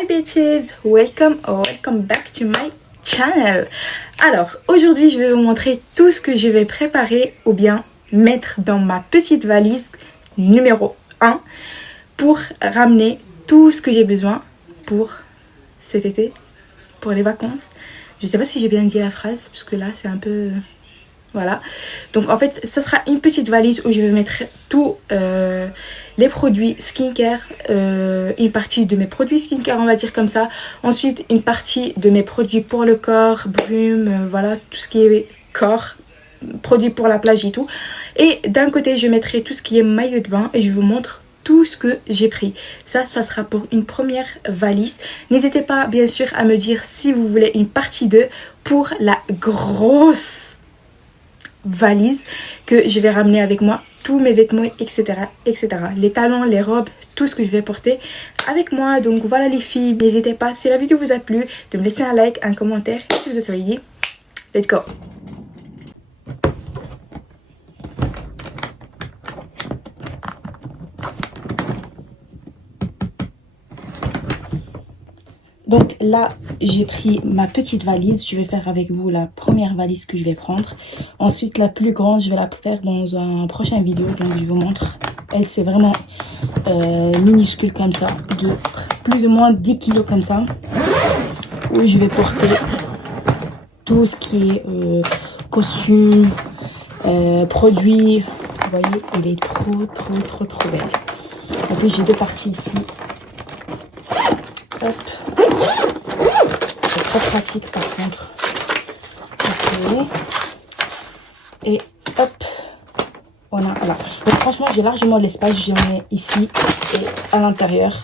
Hi bitches, welcome back to my channel. Alors aujourd'hui je vais vous montrer tout ce que je vais préparer ou bien mettre dans ma petite valise numéro 1 pour ramener tout ce que j'ai besoin pour cet été, pour les vacances. Je sais pas si j'ai bien dit la phrase parce que là c'est un peu... Voilà, donc en fait ça sera une petite valise où je vais mettre tous les produits skincare, une partie de mes produits skincare on va dire comme ça, ensuite une partie de mes produits pour le corps, brume, voilà tout ce qui est corps, produits pour la plage et tout. Et d'un côté je mettrai tout ce qui est maillot de bain et je vous montre tout ce que j'ai pris. Ça sera pour une première valise. N'hésitez pas bien sûr à me dire si vous voulez une partie 2 pour la grosse valise que je vais ramener avec moi, tous mes vêtements, etc., etc. Les talons, les robes, tout ce que je vais porter avec moi. Donc voilà les filles, n'hésitez pas, si la vidéo vous a plu, de me laisser un like, un commentaire. Si vous êtes ready, let's go. Donc là, j'ai pris ma petite valise. Je vais faire avec vous la première valise que je vais prendre. Ensuite, la plus grande, je vais la faire dans un prochain vidéo. Donc, je vous montre. Elle, c'est vraiment minuscule comme ça. De plus ou moins 10 kilos comme ça. Où je vais porter tout ce qui est costume, produits. Vous voyez, elle est trop belle. En plus, j'ai deux parties ici. Hop. C'est très pratique par contre. Ok. Et hop. Voilà. Donc franchement, j'ai largement l'espace. J'en ai ici et à l'intérieur.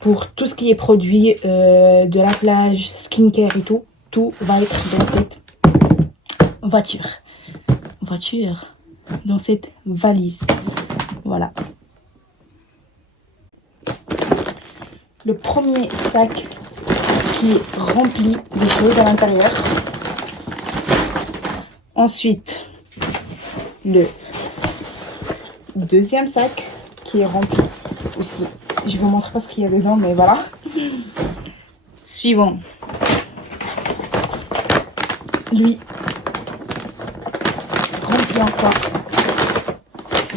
Pour tout ce qui est produit de la plage, skincare et tout. Tout va être dans cette voiture. Dans cette valise. Voilà. Le premier sac qui est rempli des choses à l'intérieur. Ensuite, le deuxième sac qui est rempli aussi. Je vous montre pas ce qu'il y a dedans, mais voilà. Suivant. Lui, rempli encore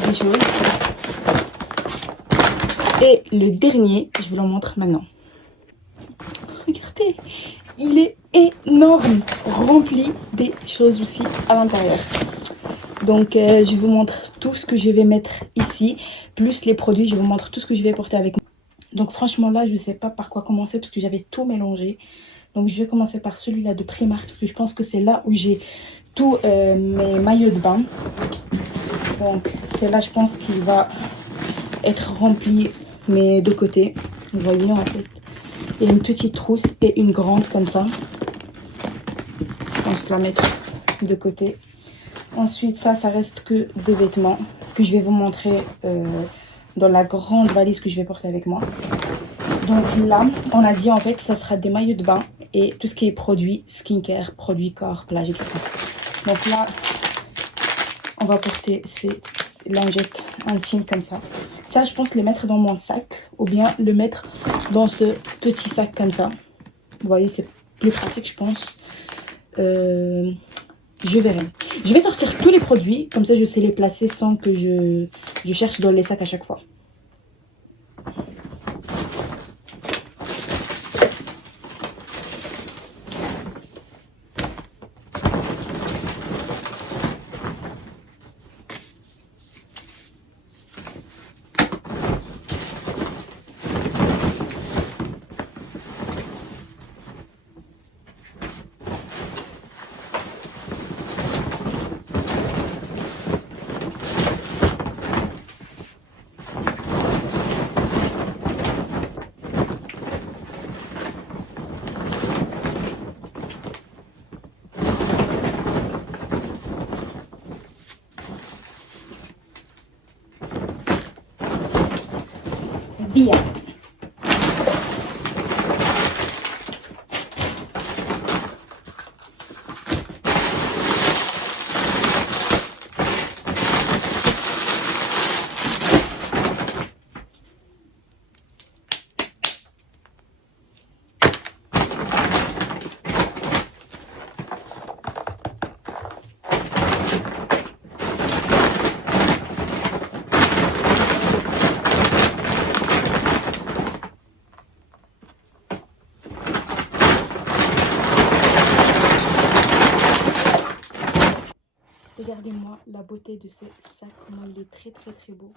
des choses. Et le dernier, je vous le montre maintenant. Regardez, il est énorme, rempli des choses aussi à l'intérieur. Donc, je vous montre tout ce que je vais mettre ici, plus les produits, je vous montre tout ce que je vais porter avec moi. Donc, franchement, là, je ne sais pas par quoi commencer parce que j'avais tout mélangé. Donc, je vais commencer par celui-là de Primark parce que je pense que c'est là où j'ai tous mes maillots de bain. Donc, c'est là, je pense qu'il va être rempli mes deux côtés. Vous voyez, en fait. Il y a une petite trousse et une grande comme ça. On se la mettre de côté. Ensuite, ça reste que des vêtements que je vais vous montrer dans la grande valise que je vais porter avec moi. Donc là, on a dit en fait, ça sera des maillots de bain et tout ce qui est produits skincare, produits corps, plage, etc. Donc là, on va porter ces lingettes intimes comme ça. Ça, je pense le mettre dans mon sac ou bien le mettre dans ce petit sac comme ça. Vous voyez, c'est plus pratique, je pense. Je verrai. Je vais sortir tous les produits, comme ça je sais les placer sans que je cherche dans les sacs à chaque fois. Regardez-moi la beauté de ce sac, comment il est très très très beau.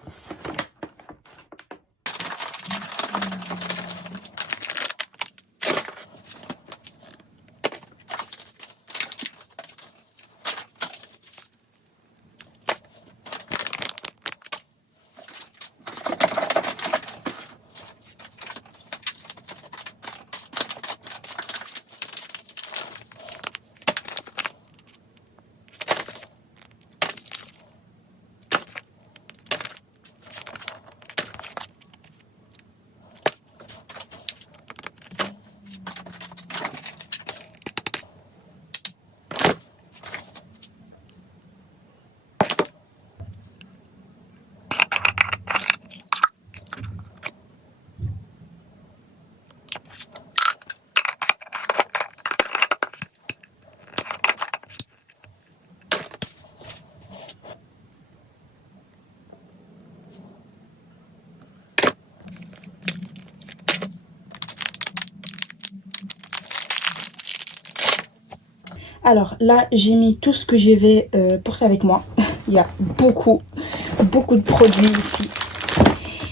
Alors là, j'ai mis tout ce que je vais porter avec moi. Il y a beaucoup de produits ici.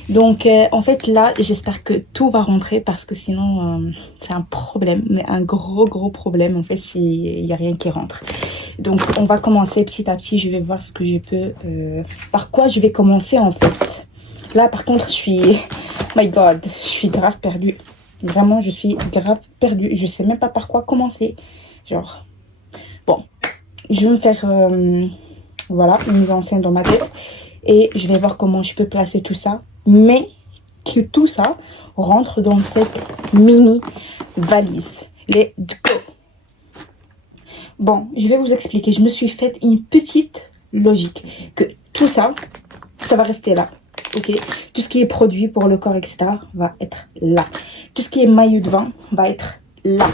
Donc en fait là, j'espère que tout va rentrer parce que sinon c'est un problème. Mais un gros problème en fait, il n'y a rien qui rentre. Donc on va commencer petit à petit. Je vais voir ce que je peux... par quoi je vais commencer en fait. Là par contre, je suis... My God, je suis grave perdue. Vraiment, je suis grave perdue. Je sais même pas par quoi commencer. Genre... Bon, je vais me faire, voilà, une mise en scène dans ma tête. Et je vais voir comment je peux placer tout ça. Mais que tout ça rentre dans cette mini valise. Let's go! Bon, je vais vous expliquer. Je me suis faite une petite logique. Que tout ça, ça va rester là. Ok? Tout ce qui est produit pour le corps, etc. va être là. Tout ce qui est maillot de bain va être là.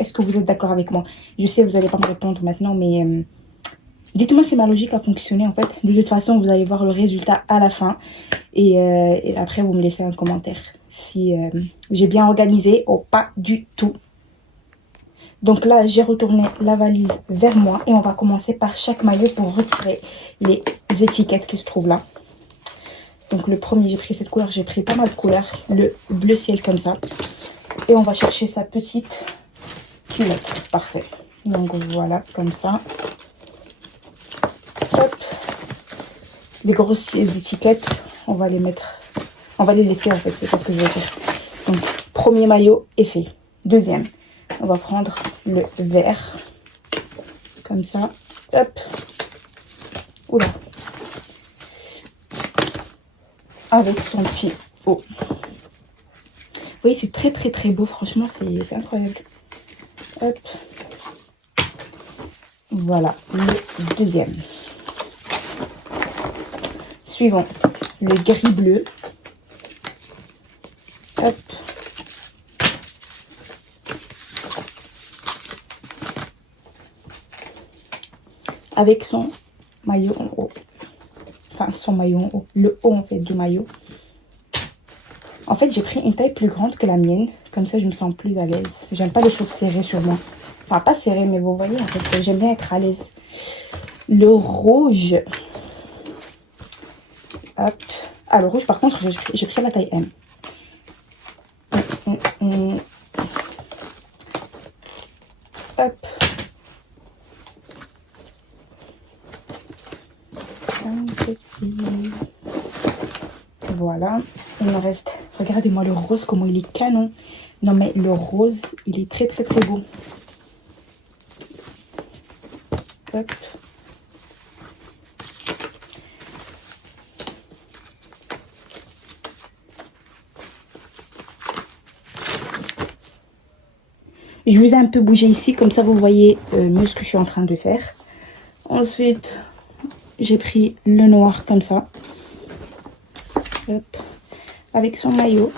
Est-ce que vous êtes d'accord avec moi? Je sais, vous n'allez pas me répondre maintenant, mais dites-moi si ma logique a fonctionné en fait. De toute façon, vous allez voir le résultat à la fin. Et après, vous me laissez un commentaire si j'ai bien organisé ou pas du tout. Donc là, j'ai retourné la valise vers moi. Et on va commencer par chaque maillot pour retirer les étiquettes qui se trouvent là. Donc le premier, j'ai pris cette couleur. J'ai pris pas mal de couleurs. Le bleu ciel comme ça. Et on va chercher sa petite... culotte. Parfait. Donc voilà, comme ça. Hop. Les grosses étiquettes, on va les mettre, on va les laisser en fait, c'est ça ce que je veux dire. Donc, premier maillot est fait. Deuxième, on va prendre le vert. Comme ça. Hop. Oula. Avec son petit haut. Vous voyez, c'est très beau. Franchement, c'est incroyable. Hop. Voilà, le deuxième. Suivant, le gris bleu. Hop. Avec son maillot en haut. Enfin, son maillot en haut. Le haut, en fait, du maillot. En fait, j'ai pris une taille plus grande que la mienne. Comme ça, je me sens plus à l'aise. J'aime pas les choses serrées sur moi. Enfin, pas serrées, mais vous voyez, en fait, j'aime bien être à l'aise. Le rouge. Hop. Ah, le rouge, par contre, j'ai pris la taille M. Hop. Ceci. Voilà. Il me reste... Regardez-moi le rose, comment il est canon. Non, mais le rose, il est très beau. Hop. Je vous ai un peu bougé ici, comme ça vous voyez mieux ce que je suis en train de faire. Ensuite, j'ai pris le noir comme ça. Hop. Avec son maillot.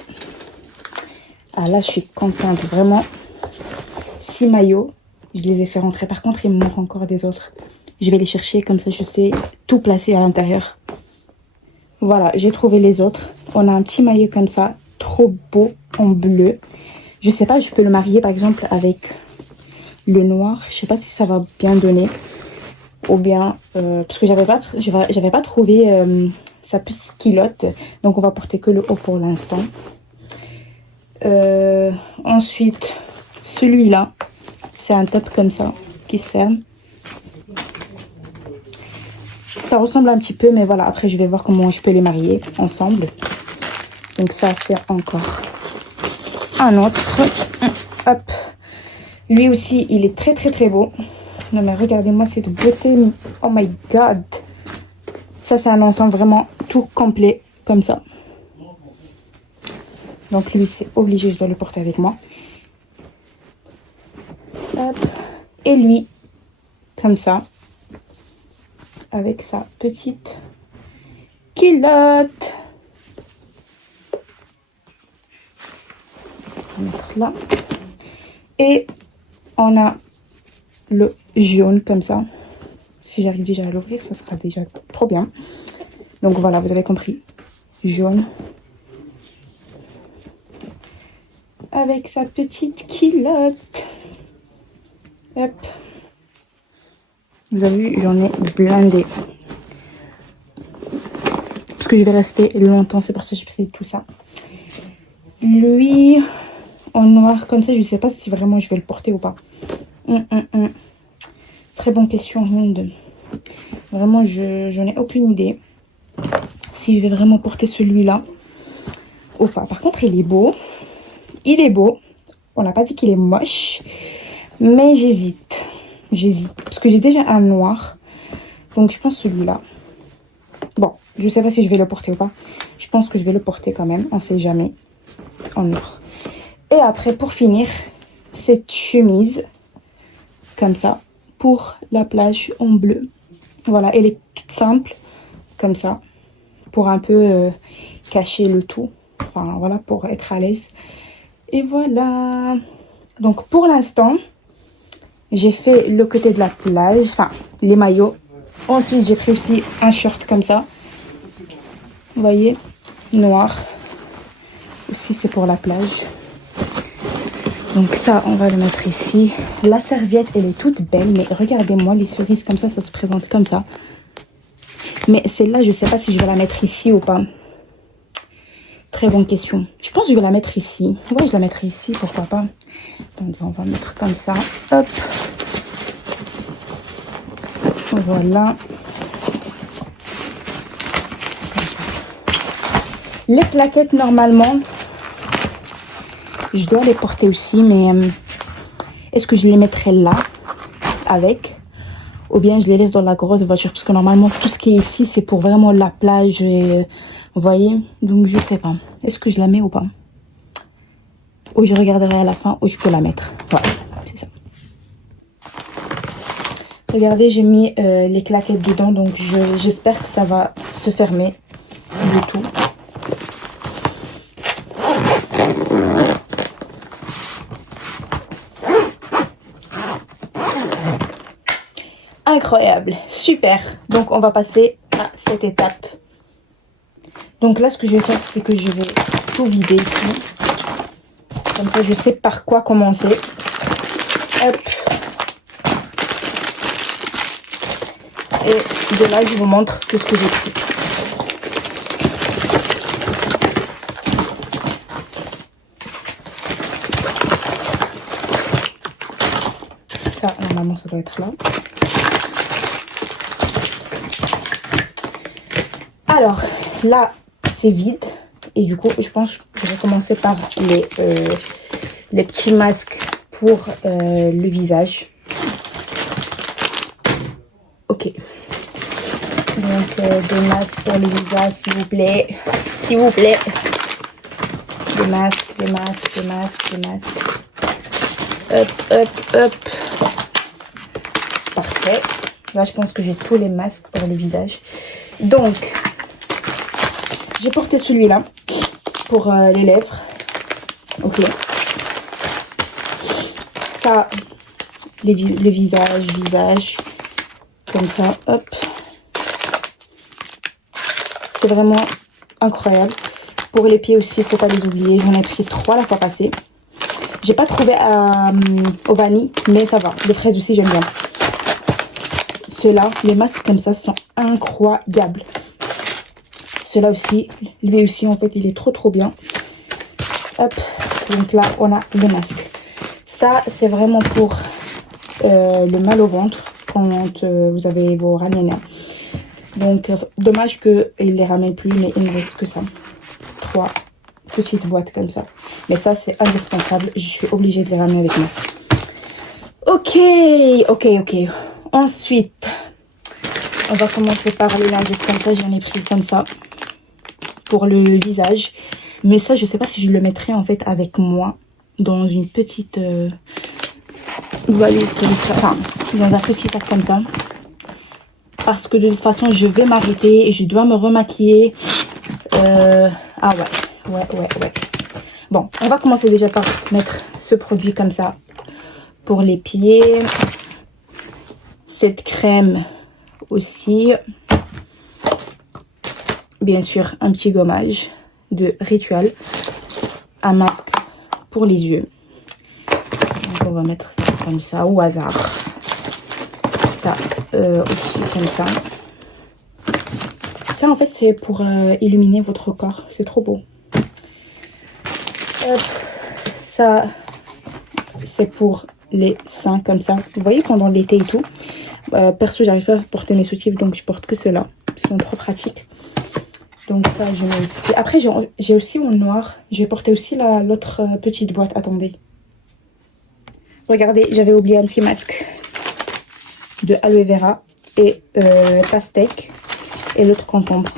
Ah là, je suis contente, vraiment. 6 maillots, je les ai fait rentrer. Par contre, il me manque encore des autres. Je vais les chercher, comme ça je sais tout placer à l'intérieur. Voilà, j'ai trouvé les autres. On a un petit maillot comme ça, trop beau, en bleu. Je sais pas, je peux le marier par exemple avec le noir. Je sais pas si ça va bien donner. ou bien parce que j'avais pas trouvé sa petite culotte, donc on va porter que le haut pour l'instant. Ensuite, celui-là, c'est un top comme ça qui se ferme. Ça ressemble un petit peu, mais voilà, après je vais voir comment je peux les marier ensemble. Donc ça, c'est encore un autre. Hop. Lui aussi, il est très très très beau. Non mais regardez-moi cette beauté. Oh my god. Ça, c'est un ensemble vraiment tout complet, comme ça. Donc lui, c'est obligé, je dois le porter avec moi. Hop. Et lui, comme ça. Avec sa petite culotte. On va mettre là. Et on a le jaune comme ça. Si j'arrive déjà à l'ouvrir, ça sera déjà trop bien. Donc voilà, vous avez compris. Jaune. Avec sa petite culotte. Hop. Vous avez vu, j'en ai blindé. Parce que je vais rester longtemps, c'est pour ça que j'ai pris tout ça. Lui, en noir comme ça, je ne sais pas si vraiment je vais le porter ou pas. Très bonne question, Hind. Vraiment, je n'ai aucune idée si je vais vraiment porter celui-là ou pas. Par contre, il est beau. Il est beau. On n'a pas dit qu'il est moche. Mais j'hésite. J'hésite. Parce que j'ai déjà un noir. Donc, je pense celui-là. Bon, je ne sais pas si je vais le porter ou pas. Je pense que je vais le porter quand même. On ne sait jamais. En noir. Et après, pour finir, cette chemise. Comme ça. Pour la plage en bleu. Voilà, elle est toute simple. Comme ça. Pour un peu cacher le tout. Enfin, voilà, pour être à l'aise. Et voilà. Donc, pour l'instant, j'ai fait le côté de la plage. Enfin, les maillots. Ensuite, j'ai pris aussi un short comme ça. Vous voyez, noir. Aussi, c'est pour la plage. Donc ça, on va le mettre ici. La serviette, elle est toute belle. Mais regardez-moi, les cerises comme ça se présente comme ça. Mais celle-là, je ne sais pas si je vais la mettre ici ou pas. Très bonne question. Je pense que je vais la mettre ici. Ouais, je la mettrai ici, pourquoi pas. Donc, on va mettre comme ça. Hop. Voilà. Les plaquettes, normalement, je dois les porter aussi, mais est-ce que je les mettrai là, avec, ou bien je les laisse dans la grosse voiture, parce que normalement, tout ce qui est ici, c'est pour vraiment la plage, et, vous voyez, donc je sais pas. Est-ce que je la mets ou pas? Ou je regarderai à la fin, où je peux la mettre. Voilà, c'est ça. Regardez, j'ai mis les claquettes dedans, donc j'espère que ça va se fermer du tout. Incroyable, super. Donc on va passer à cette étape. Donc là, ce que je vais faire, c'est que je vais tout vider ici. Comme ça, je sais par quoi commencer. Hop. Et de là, je vous montre tout ce que j'ai pris. Ça, normalement, ça doit être là. Alors, là, c'est vide. Et du coup, je pense que je vais commencer par les petits masques pour le visage. Ok. Donc, des masques pour le visage, s'il vous plaît. S'il vous plaît. Des masques, des masques, des masques, des masques. Hop, hop, hop. Parfait. Là, je pense que j'ai tous les masques pour le visage. Donc, j'ai porté celui-là pour les lèvres. Ok. Ça, le visage. Comme ça, hop. C'est vraiment incroyable. Pour les pieds aussi, il ne faut pas les oublier. J'en ai pris 3 la fois passée. J'ai pas trouvé au vanille, mais ça va. Les fraises aussi, j'aime bien. ceux-là, les masques comme ça sont incroyables. Ceux-là aussi, lui aussi en fait il est trop bien. Hop, donc là on a le masque. Ça c'est vraiment pour le mal au ventre quand vous avez vos ragnagnas. Donc dommage qu'il les ramène plus, mais il ne reste que ça. 3 petites boîtes comme ça. Mais ça c'est indispensable, je suis obligée de les ramener avec moi. Ok. Ensuite, on va commencer par les lingettes comme ça. J'en ai pris comme ça pour le visage. Mais ça, je sais pas si je le mettrai en fait avec moi dans une petite valise comme ça. Enfin, dans un petit sac comme ça. Parce que de toute façon, je vais m'arrêter et je dois me remaquiller. Ah ouais. Bon, on va commencer déjà par mettre ce produit comme ça pour les pieds. Cette crème aussi. Bien sûr, un petit gommage de Ritual. Un masque pour les yeux. Donc, on va mettre ça comme ça au hasard. Ça aussi comme ça. Ça en fait c'est pour illuminer votre corps. C'est trop beau. Ça c'est pour les seins comme ça. Vous voyez pendant l'été et tout. Perso j'arrive pas à porter mes soutifs donc je porte que ceux-là. Ils sont trop pratiques. Donc ça je mets ici. Après j'ai aussi en noir. Je vais porter aussi l'autre petite boîte. Attendez. Regardez, j'avais oublié un petit masque de aloe vera et pastèque et l'autre concombre.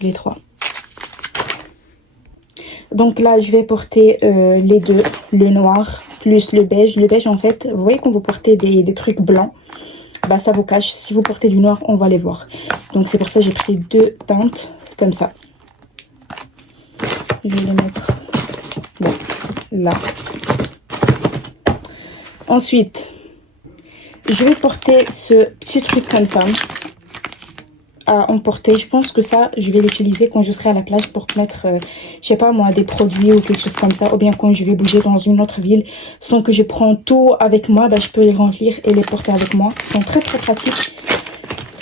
Les 3. Donc là je vais porter les deux, le noir plus le beige. Le beige en fait, vous voyez quand vous portez des trucs blancs, bah ça vous cache. Si vous portez du noir, on va les voir. Donc c'est pour ça que j'ai pris 2 teintes comme ça. Je vais les mettre là. Ensuite, je vais porter ce petit truc comme ça à emporter. Je pense que ça, je vais l'utiliser quand je serai à la plage pour mettre, je sais pas moi, des produits ou quelque chose comme ça. Ou bien quand je vais bouger dans une autre ville sans que je prends tout avec moi, bah, je peux les remplir et les porter avec moi. Ils sont très pratiques.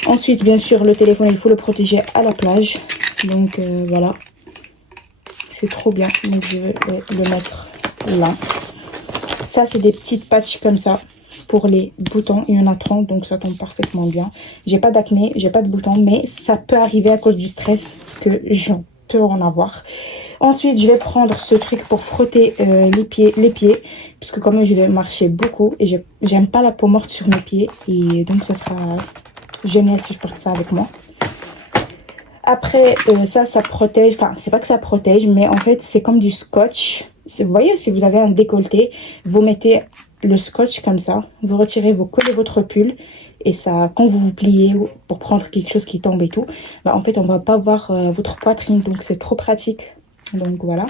Ensuite, bien sûr, le téléphone, il faut le protéger à la plage. Donc voilà. C'est trop bien. Donc je vais le mettre là. Ça, c'est des petites patchs comme ça. Pour les boutons, il y en a 30, donc ça tombe parfaitement bien. J'ai pas d'acné, j'ai pas de boutons, mais ça peut arriver à cause du stress que j'en peux en avoir. Ensuite, je vais prendre ce truc pour frotter les pieds, puisque quand même je vais marcher beaucoup et j'aime pas la peau morte sur mes pieds, et donc ça sera génial si je porte ça avec moi. Après, ça protège, enfin c'est pas que ça protège, mais en fait c'est comme du scotch. Vous voyez, si vous avez un décolleté, vous mettez le scotch comme ça, vous retirez, vous collez votre pull et ça, quand vous vous pliez pour prendre quelque chose qui tombe et tout, bah en fait on va pas voir votre poitrine, donc c'est trop pratique. Donc voilà,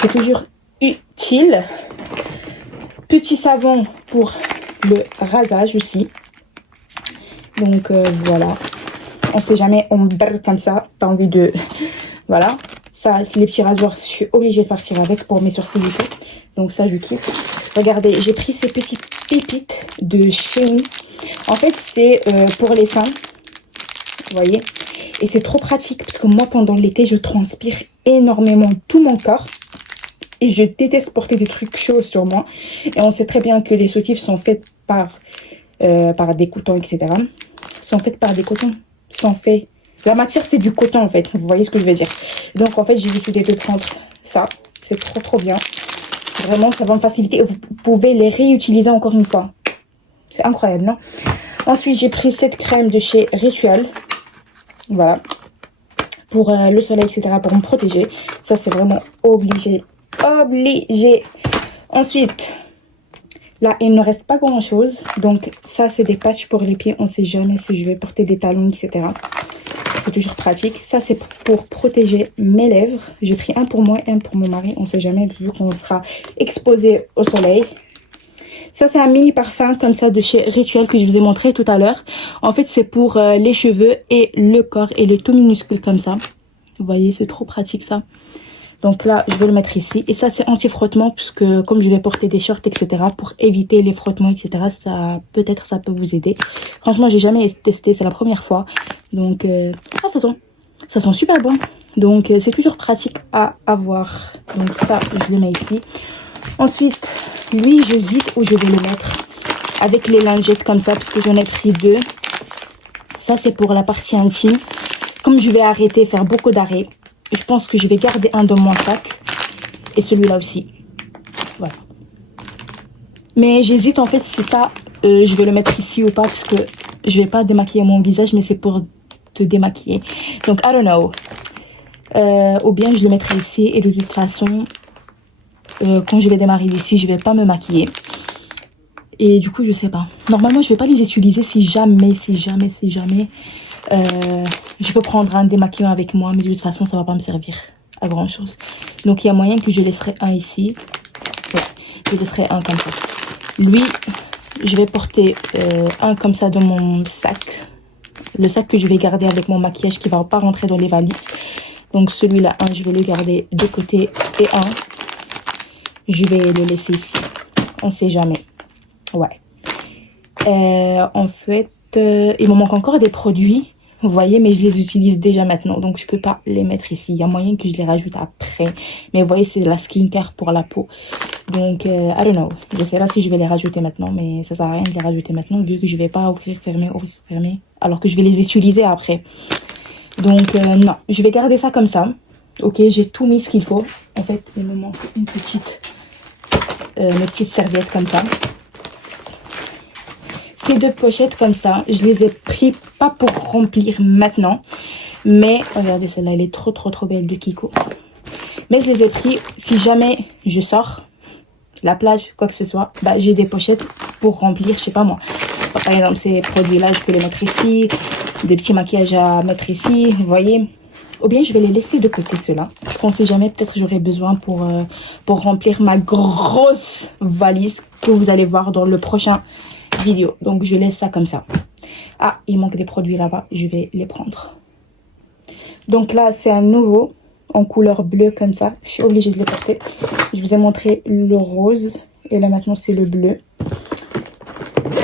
c'est toujours utile. Petit savon pour le rasage aussi. Donc voilà, on sait jamais, on brûle comme ça, t'as envie de... Voilà, ça, les petits rasoirs, je suis obligée de partir avec pour mes sourcils et tout. Donc ça, je kiffe. Regardez, j'ai pris ces petites pépites de Shein. En fait, c'est pour les seins. Vous voyez. Et c'est trop pratique parce que moi, pendant l'été, je transpire énormément tout mon corps. Et je déteste porter des trucs chauds sur moi. Et on sait très bien que les soutifs sont faits par des cotons, etc. Sont faites par des cotons. Sont faits... La matière, c'est du coton, en fait. Vous voyez ce que je veux dire. Donc, en fait, j'ai décidé de prendre ça. C'est trop bien. Vraiment, ça va me faciliter. Vous pouvez les réutiliser encore une fois. C'est incroyable, non? Ensuite, j'ai pris cette crème de chez Ritual. Voilà. Pour le soleil, etc. Pour me protéger. Ça, c'est vraiment obligé. Obligé. Ensuite, là, il ne reste pas grand-chose. Donc, ça, c'est des patchs pour les pieds. On ne sait jamais si je vais porter des talons, etc. C'est toujours pratique. Ça, c'est pour protéger mes lèvres. J'ai pris un pour moi et un pour mon mari. On ne sait jamais, vu qu'on sera exposé au soleil. Ça, c'est un mini parfum comme ça de chez Ritual que je vous ai montré tout à l'heure. En fait, c'est pour les cheveux et le corps et le tout minuscule comme ça. Vous voyez, c'est trop pratique ça. Donc là, je vais le mettre ici. Et ça, c'est anti-frottement puisque comme je vais porter des shorts, etc. pour éviter les frottements, etc. Ça, peut-être ça peut vous aider. Franchement, j'ai jamais testé. C'est la première fois. Donc, ça sent super bon. Donc, c'est toujours pratique à avoir. Donc ça, je le mets ici. Ensuite, lui, j'hésite où je vais le mettre. Avec les lingettes comme ça parce que j'en ai pris 2. Ça, c'est pour la partie intime. Comme je vais arrêter, faire beaucoup d'arrêts, je pense que je vais garder un dans mon sac. Et celui-là aussi. Voilà. Mais j'hésite en fait si ça, je vais le mettre ici ou pas. Parce que je vais pas démaquiller mon visage, mais c'est pour te démaquiller. Donc, I don't know. Ou bien je le mettrai ici. Et de toute façon, quand je vais démarrer d'ici, je vais pas me maquiller. Et du coup, je sais pas. Normalement, je vais pas les utiliser si jamais, je peux prendre un démaquillant avec moi. Mais de toute façon, ça va pas me servir à grand chose. Donc, il y a moyen que je laisserai un ici. Ouais, je laisserai un comme ça. Lui, je vais porter un comme ça dans mon sac. Le sac que je vais garder avec mon maquillage qui va pas rentrer dans les valises. Donc, celui-là, un, je vais le garder de côté. Et un, je vais le laisser ici. On sait jamais. Ouais. En fait, il me manque encore des produits. Vous voyez, mais je les utilise déjà maintenant. Donc, je peux pas les mettre ici. Il y a moyen que je les rajoute après. Mais vous voyez, c'est de la skincare pour la peau. Donc, I don't know. Je sais pas si je vais les rajouter maintenant. Mais ça sert à rien de les rajouter maintenant. Vu que je vais pas ouvrir, fermer. Alors que je vais les utiliser après. Donc, non. Je vais garder ça comme ça. Ok, j'ai tout mis ce qu'il faut. En fait, il me manque une petite serviette comme ça. Ces 2 pochettes comme ça, je les ai pris pas pour remplir maintenant. Mais, regardez celle-là, elle est trop belle de Kiko. Mais je les ai pris si jamais je sors, la plage, quoi que ce soit. Bah, j'ai des pochettes pour remplir, je sais pas moi. Par exemple, ces produits-là, je peux les mettre ici. Des petits maquillages à mettre ici, vous voyez. Ou bien je vais les laisser de côté ceux-là. Parce qu'on sait jamais, peut-être j'aurai besoin pour remplir ma grosse valise que vous allez voir dans le prochain vidéo. Donc je laisse ça comme ça. Ah, il manque des produits là-bas, je vais les prendre. Donc là, c'est un nouveau en couleur bleue comme ça. Je suis obligée de les porter. Je vous ai montré le rose. Et là maintenant, c'est le bleu.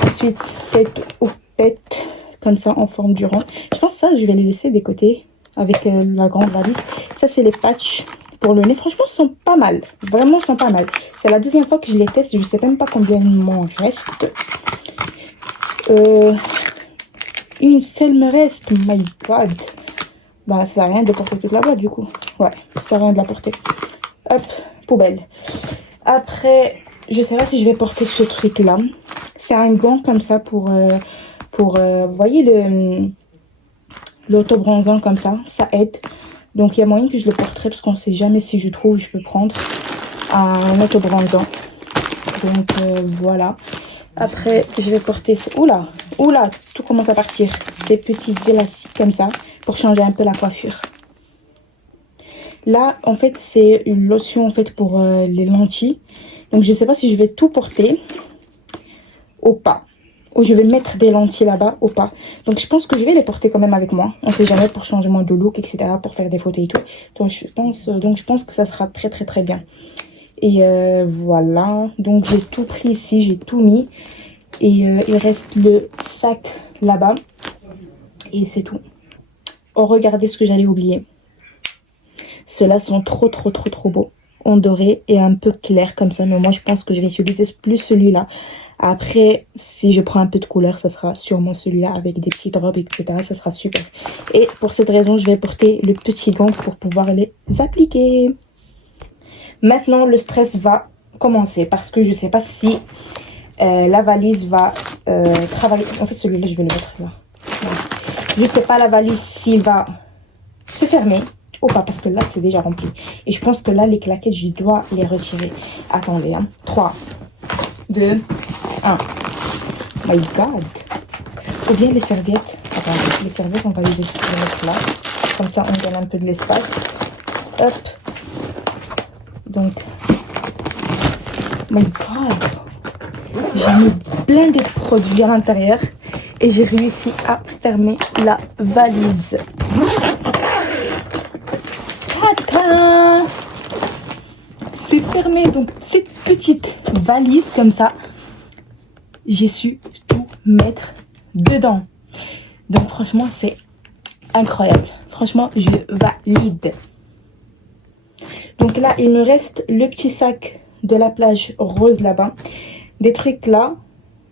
Ensuite, cette houppette comme ça en forme du rond. Je pense que ça, je vais les laisser des côtés avec la grande valise. Ça, c'est les patchs pour le nez. Franchement, ils sont pas mal. Vraiment, ils sont pas mal. C'est la 2e fois que je les teste. Je sais même pas combien il m'en reste. Une seule me reste. My God. Bah, ça sert à rien de porter toute la boîte, du coup. Ouais, ça sert à rien de la porter. Hop, poubelle. Après, je sais pas si je vais porter ce truc-là. C'est un gant comme ça pour vous voyez, l'auto-bronzant comme ça. Ça aide. Donc, il y a moyen que je le porterai parce qu'on sait jamais si je trouve, je peux prendre un auto-bronzant. Donc, voilà. Après, je vais porter... Oula, tout commence à partir. Ces petites élastiques comme ça pour changer un peu la coiffure. Là, en fait, c'est une lotion en fait pour les lentilles. Donc, je ne sais pas si je vais tout porter ou pas. Ou je vais mettre des lentilles là-bas ou pas. Donc, je pense que je vais les porter quand même avec moi. On ne sait jamais pour changement de look, etc. Pour faire des photos et tout. Donc, je pense que ça sera très bien. Et voilà. Donc, j'ai tout pris ici. J'ai tout mis. Et il reste le sac là-bas. Et c'est tout. Oh, regardez ce que j'allais oublier. Ceux-là sont trop beaux. En doré et un peu clair comme ça. Mais moi, je pense que je vais utiliser plus celui-là. Après, si je prends un peu de couleur, ça sera sûrement celui-là avec des petites robes, etc. Ça sera super. Et pour cette raison, je vais porter le petit gant pour pouvoir les appliquer. Maintenant, le stress va commencer parce que je ne sais pas si la valise va travailler. En fait, celui-là, je vais le mettre là. Voilà. Je ne sais pas la valise s'il va se fermer ou pas parce que là, c'est déjà rempli. Et je pense que là, les claquettes, je dois les retirer. Attendez, hein. 3, 2, 1. My God. Ou bien les serviettes. Attendez, les serviettes, on va les mettre là. Comme ça, on donne un peu de l'espace. Hop. Donc, my God. J'ai mis plein de produits à l'intérieur. Et j'ai réussi à fermer la valise. Ta-ta! fermé donc cette petite valise comme ça, j'ai su tout mettre dedans. Donc franchement, c'est incroyable. Franchement, je valide. Donc là, il me reste le petit sac de la plage rose là-bas. Des trucs là.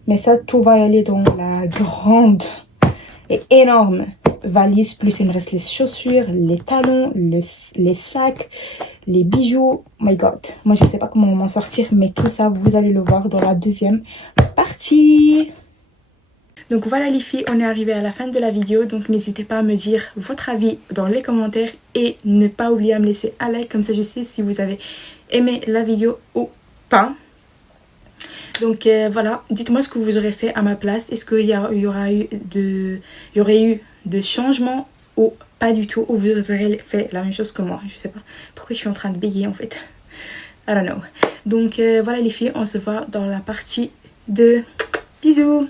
Mais ça, tout va aller dans la grande et énorme valise. Plus il me reste les chaussures, les talons, les sacs, les bijoux. Oh my god. Moi, je sais pas comment m'en sortir. Mais tout ça, vous allez le voir dans la deuxième partie. Donc voilà les filles, on est arrivé à la fin de la vidéo. Donc n'hésitez pas à me dire votre avis dans les commentaires. Et ne pas oublier à me laisser un like. Comme ça, je sais si vous avez aimé la vidéo ou pas. Donc voilà, dites-moi ce que vous aurez fait à ma place. Est-ce qu'il y aurait eu de changements ou pas du tout? Ou vous aurez fait la même chose que moi? Je sais pas pourquoi je suis en train de bégayer en fait. I don't know. Donc voilà les filles, on se voit dans la partie 2. Bisous!